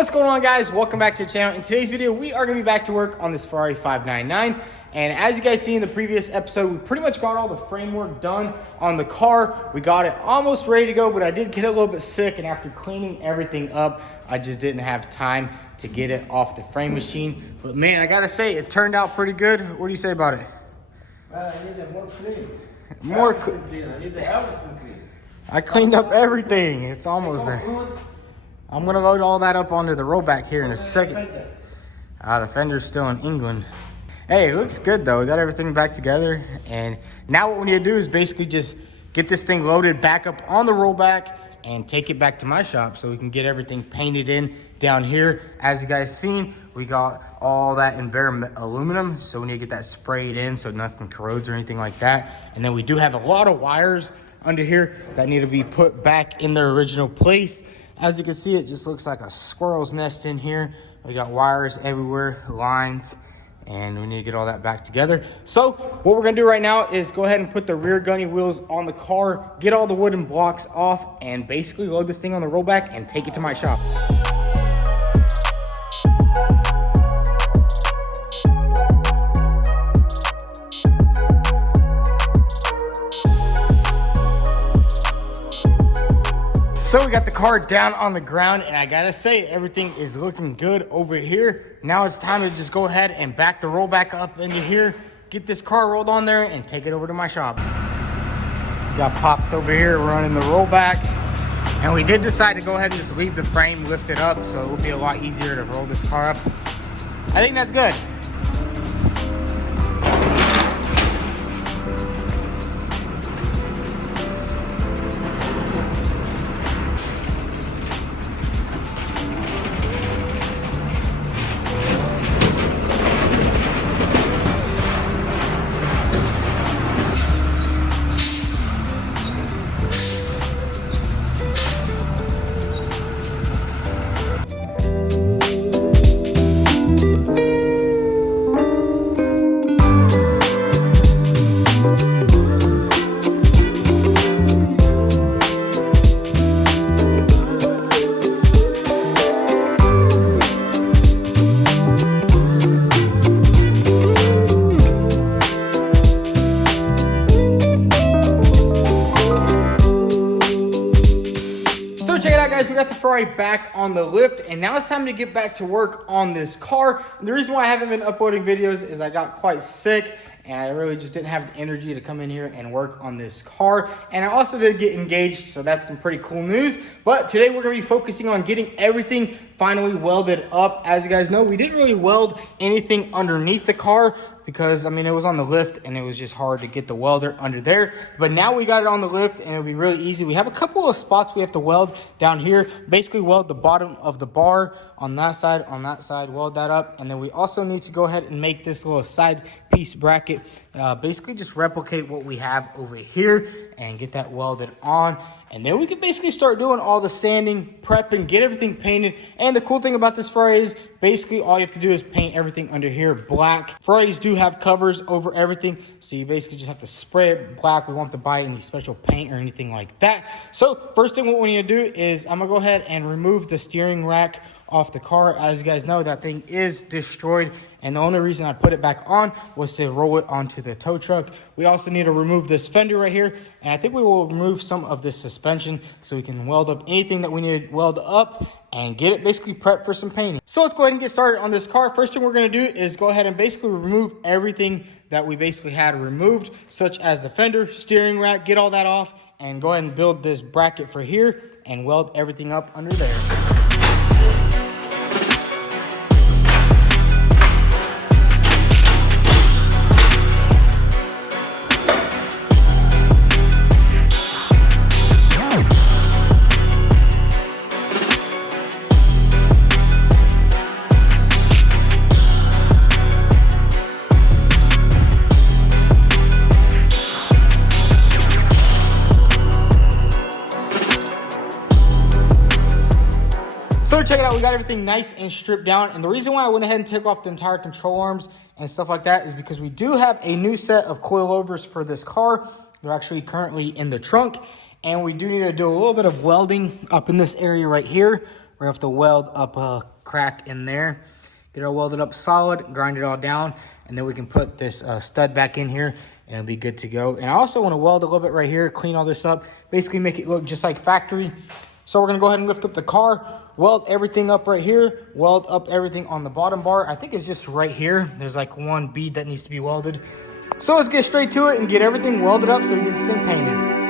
What's going on, guys? Welcome back to the channel. In today's video, we are going to be back to work on this Ferrari 599. And as you guys see in the previous episode, we pretty much got all the framework done on the car. We got it almost ready to go, but I did get a little bit sick, and after cleaning everything up, I just didn't have time to get it off the frame machine. But man, I gotta say, it turned out pretty good. What do you say about it? Well, I need it more clean. More clean. I need everything clean. I cleaned up everything. It's almost there. I'm gonna load all that up onto the rollback here in a second. The fender's still in England. Hey, it looks good though. We got everything back together. And now what we need to do is basically just get this thing loaded back up on the rollback and take it back to my shop so we can get everything painted in down here. As you guys seen, we got all that in bare aluminum. So we need to get that sprayed in so nothing corrodes or anything like that. And then we do have a lot of wires under here that need to be put back in their original place. As you can see, it just looks like a squirrel's nest in here. We got wires everywhere, lines, and we need to get all that back together. So what we're gonna do right now is go ahead and put the rear gunny wheels on the car, get all the wooden blocks off, and basically load this thing on the rollback and take it to my shop. So we got the car down on the ground, and I gotta say, everything is looking good over here. Now it's time to just go ahead and back the rollback up into here, get this car rolled on there, and take it over to my shop. Got Pops over here running the rollback, and we did decide to go ahead and just leave the frame lifted up, so it will be a lot easier to roll this car up. I think that's good. Check it out, guys. We got the Ferrari back on the lift, and now it's time to get back to work on this car. And the reason why I haven't been uploading videos is I got quite sick, and I really just didn't have the energy to come in here and work on this car. And I also did get engaged, so that's some pretty cool news. But today we're gonna be focusing on getting everything finally welded up. As you guys know, we didn't really weld anything underneath the car because, I mean, it was on the lift and it was just hard to get the welder under there. But now we got it on the lift and it'll be really easy. We have a couple of spots we have to weld down here. Basically weld the bottom of the bar on that side, weld that up. And then we also need to go ahead and make this little side piece bracket. Basically just replicate what we have over here and get that welded on. And then we can basically start doing all the sanding, prepping, get everything painted. And the cool thing about this Ferrari is basically all you have to do is paint everything under here black. Ferraris do have covers over everything, so you basically just have to spray it black. We won't have to buy any special paint or anything like that. So first thing what we need to do is I'm gonna go ahead and remove the steering rack off the car. As you guys know, that thing is destroyed, and the only reason I put it back on was to roll it onto the tow truck. We also need to remove this fender right here, and I think we will remove some of this suspension so we can weld up anything that we need to weld up and get it basically prepped for some painting. So let's go ahead and get started on this car. First thing we're gonna do is go ahead and basically remove everything that we basically had removed, such as the fender, steering rack, get all that off, and go ahead and build this bracket for here and weld everything up under there. So check it out, we got everything nice and stripped down. And the reason why I went ahead and took off the entire control arms and stuff like that is because we do have a new set of coilovers for this car. They're actually currently in the trunk. And we do need to do a little bit of welding up in this area right here. We're gonna have to weld up a crack in there, get it all welded up solid, grind it all down, and then we can put this stud back in here and it'll be good to go. And I also want to weld a little bit right here, clean all this up, basically make it look just like factory. So we're gonna go ahead and lift up the car, weld everything up right here, weld up everything on the bottom bar. I think it's just right here. There's like one bead that needs to be welded. So let's get straight to it and get everything welded up so we can get this thing painted.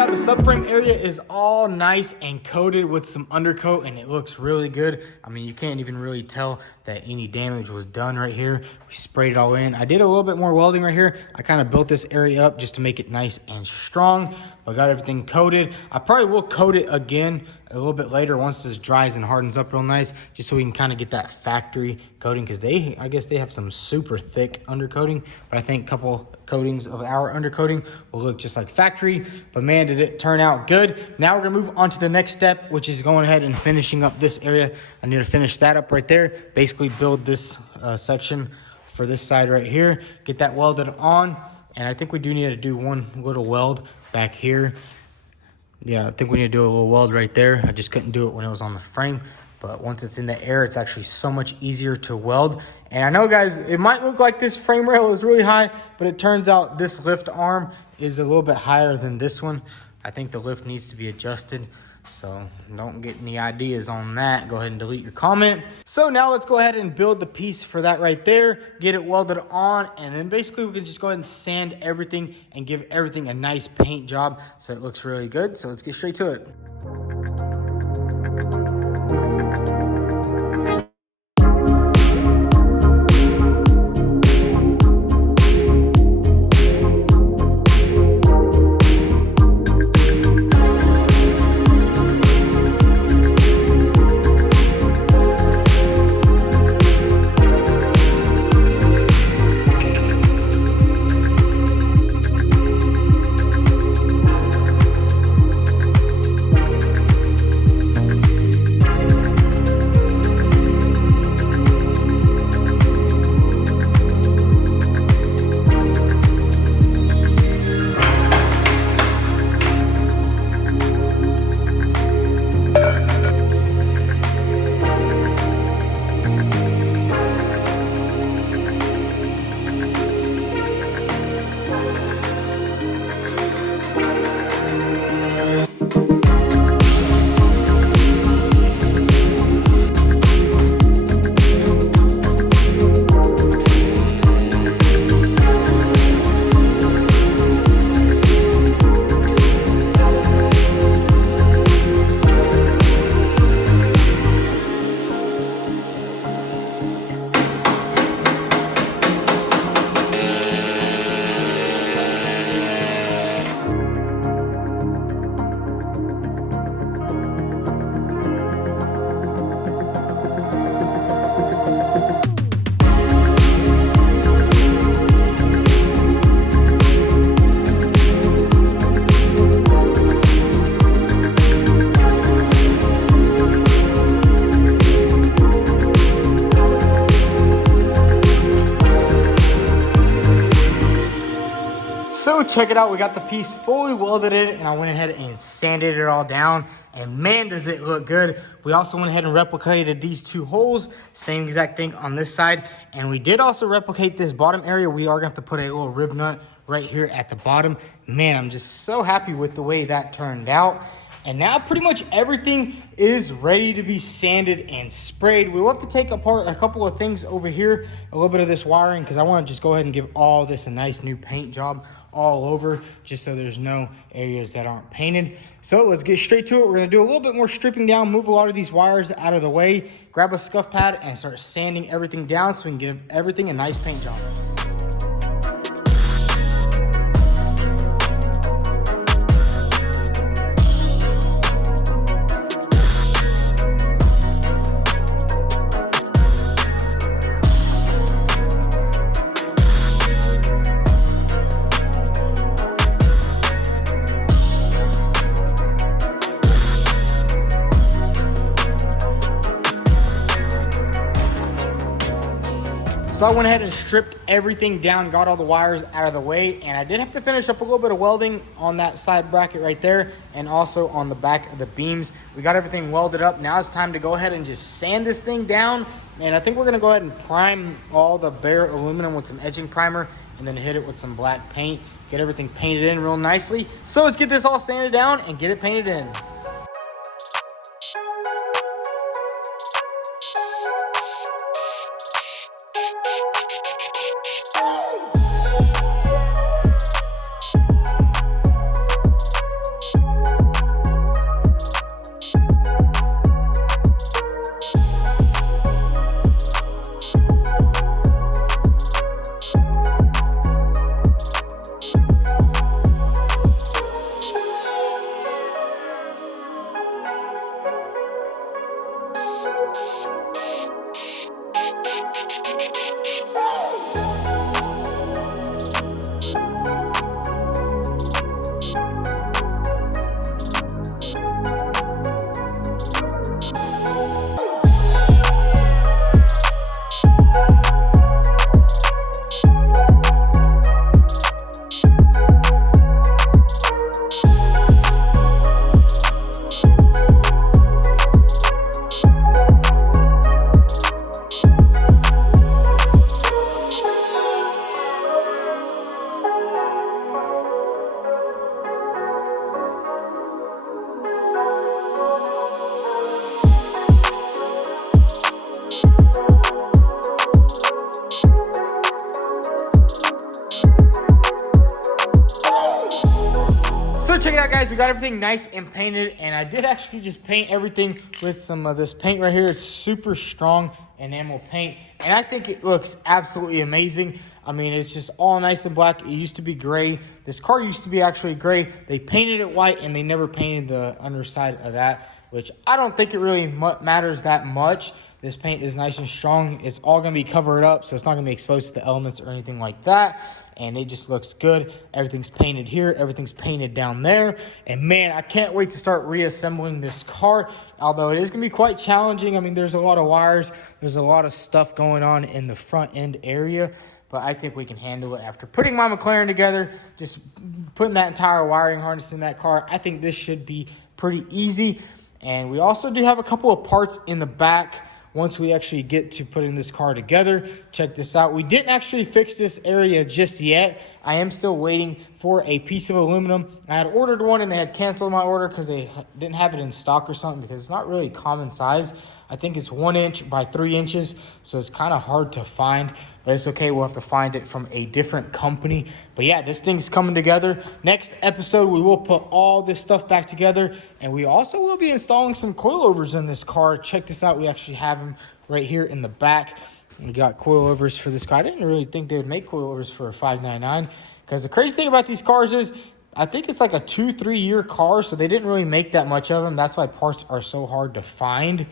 The subframe area is all nice and coated with some undercoat and it looks really good. I mean, you can't even really tell that any damage was done right here. We sprayed it all in. I did a little bit more welding right here. I kind of built this area up just to make it nice and strong. I got everything coated. I probably will coat it again a little bit later once this dries and hardens up real nice, just so we can kind of get that factory coating, because I guess they have some super thick undercoating, but I think a couple coatings of our undercoating will look just like factory. But man, did it turn out good. Now we're gonna move on to the next step, which is going ahead and finishing up this area. I need to finish that up right there, basically build this section for this side right here, get that welded on. And I think we do need to do one little weld back here. Yeah, I think we need to do a little weld right there. I just couldn't do it when it was on the frame, but once it's in the air, it's actually so much easier to weld. And I know, guys, it might look like this frame rail is really high, but it turns out this lift arm is a little bit higher than this one. I think the lift needs to be adjusted. So don't get any ideas on that. Go ahead and delete your comment. So now let's go ahead and build the piece for that right there, get it welded on, and then basically we can just go ahead and sand everything and give everything a nice paint job so it looks really good. So let's get straight to it. So check it out, we got the piece fully welded in and I went ahead and sanded it all down, and man does it look good. We also went ahead and replicated these two holes, same exact thing on this side, and we did also replicate this bottom area. We are gonna have to put a little rib nut right here at the bottom. Man, I'm just so happy with the way that turned out. And now pretty much everything is ready to be sanded and sprayed. We will have to take apart a couple of things over here, a little bit of this wiring, because I want to just go ahead and give all this a nice new paint job all over, just so there's no areas that aren't painted. So let's get straight to it. We're going to do a little bit more stripping down, move a lot of these wires out of the way, grab a scuff pad and start sanding everything down so we can give everything a nice paint job. So I went ahead and stripped everything down, got all the wires out of the way, and I did have to finish up a little bit of welding on that side bracket right there and also on the back of the beams. We got everything welded up. Now it's time to go ahead and just sand this thing down. And I think we're gonna go ahead and prime all the bare aluminum with some edging primer and then hit it with some black paint, get everything painted in real nicely. So let's get this all sanded down and get it painted in. So check it out, guys. We got everything nice and painted, and I did actually just paint everything with some of this paint right here. It's super strong enamel paint, and I think it looks absolutely amazing. I mean, it's just all nice and black. It used to be gray. This car used to be actually gray. They painted it white, and they never painted the underside of that, which I don't think it really matters that much. This paint is nice and strong. It's all going to be covered up, so it's not going to be exposed to the elements or anything like that. And it just looks good. Everything's painted here. Everything's painted down there. And man, I can't wait to start reassembling this car, although it is going to be quite challenging. I mean, there's a lot of wires. There's a lot of stuff going on in the front end area, but I think we can handle it. After putting my McLaren together, just putting that entire wiring harness in that car, I think this should be pretty easy. And we also do have a couple of parts in the back once we actually get to putting this car together. Check this out. We didn't actually fix this area just yet. I am still waiting for a piece of aluminum. I had ordered one and they had canceled my order because they didn't have it in stock or something, because it's not really common size. I think it's 1 inch by 3 inches, so it's kind of hard to find, but it's okay. We'll have to find it from a different company. But yeah, this thing's coming together. Next episode, we will put all this stuff back together, and we also will be installing some coilovers in this car. Check this out. We actually have them right here in the back. We got coilovers for this car. I didn't really think they would make coilovers for a $599, because the crazy thing about these cars is I think it's like a 2-3 year car, so they didn't really make that much of them. That's why parts are so hard to find.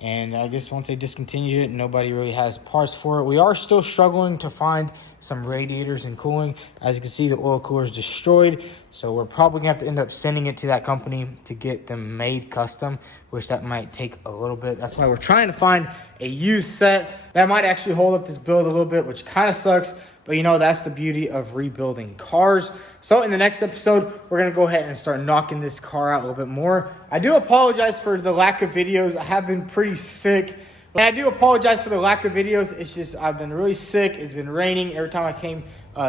And I guess once they discontinued it, nobody really has parts for it. We are still struggling to find some radiators and cooling. As you can see, the oil cooler is destroyed. So we're probably gonna have to end up sending it to that company to get them made custom, which that might take a little bit. That's why we're trying to find a used set that might actually hold up this build a little bit, which kind of sucks. But you know, that's the beauty of rebuilding cars. So in the next episode, we're gonna go ahead and start knocking this car out a little bit more. I do apologize for the lack of videos. I have been pretty sick. And I do apologize for the lack of videos. It's just, I've been really sick. It's been raining. Every time I came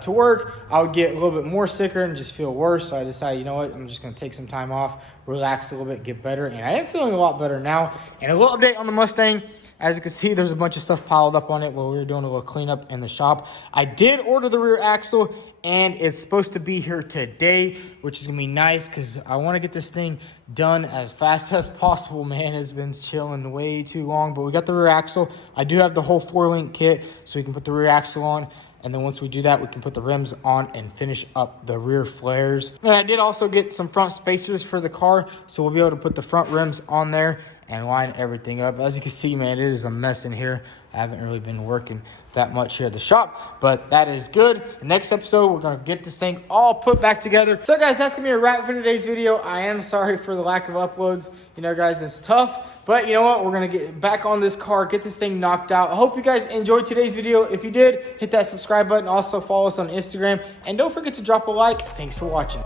to work, I would get a little bit more sicker and just feel worse. So I decided, you know what, I'm just gonna take some time off, relax a little bit, get better. And I am feeling a lot better now. And a little update on the Mustang. As you can see, there's a bunch of stuff piled up on it while we were doing a little cleanup in the shop. I did order the rear axle and it's supposed to be here today, which is gonna be nice because I wanna get this thing done as fast as possible, man. It's been chilling way too long, but we got the rear axle. I do have the whole 4-link kit so we can put the rear axle on. And then once we do that, we can put the rims on and finish up the rear flares. And I did also get some front spacers for the car, so we'll be able to put the front rims on there and line everything up. As you can see, man, it is a mess in here. I haven't really been working that much here at the shop, but that is good. The next episode, we're gonna get this thing all put back together. So guys, that's gonna be a wrap for today's video. I am sorry for the lack of uploads. You know, guys, it's tough. But you know what? We're going to get back on this car, get this thing knocked out. I hope you guys enjoyed today's video. If you did, hit that subscribe button. Also, follow us on Instagram. And don't forget to drop a like. Thanks for watching.